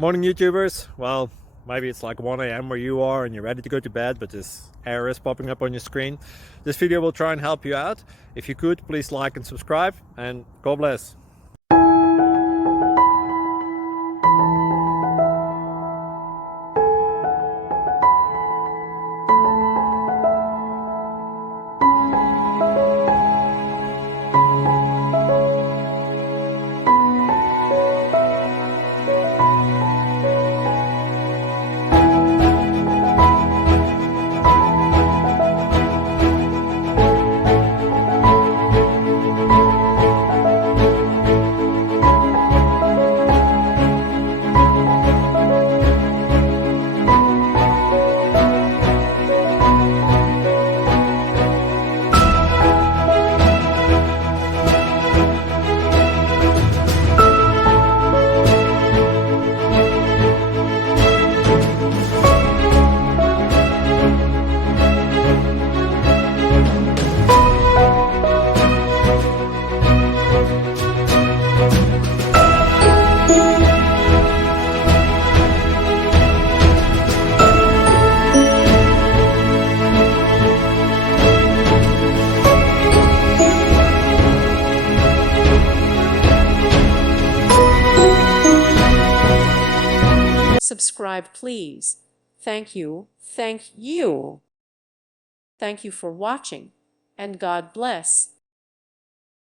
Morning YouTubers. Well, maybe it's like 1 a.m. where you are and you're ready to go to bed, but this error is popping up on your screen. This video will try and help you out. If you could, please like and subscribe, and God bless. Subscribe, please. Thank you. Thank you. Thank you for watching, and God bless.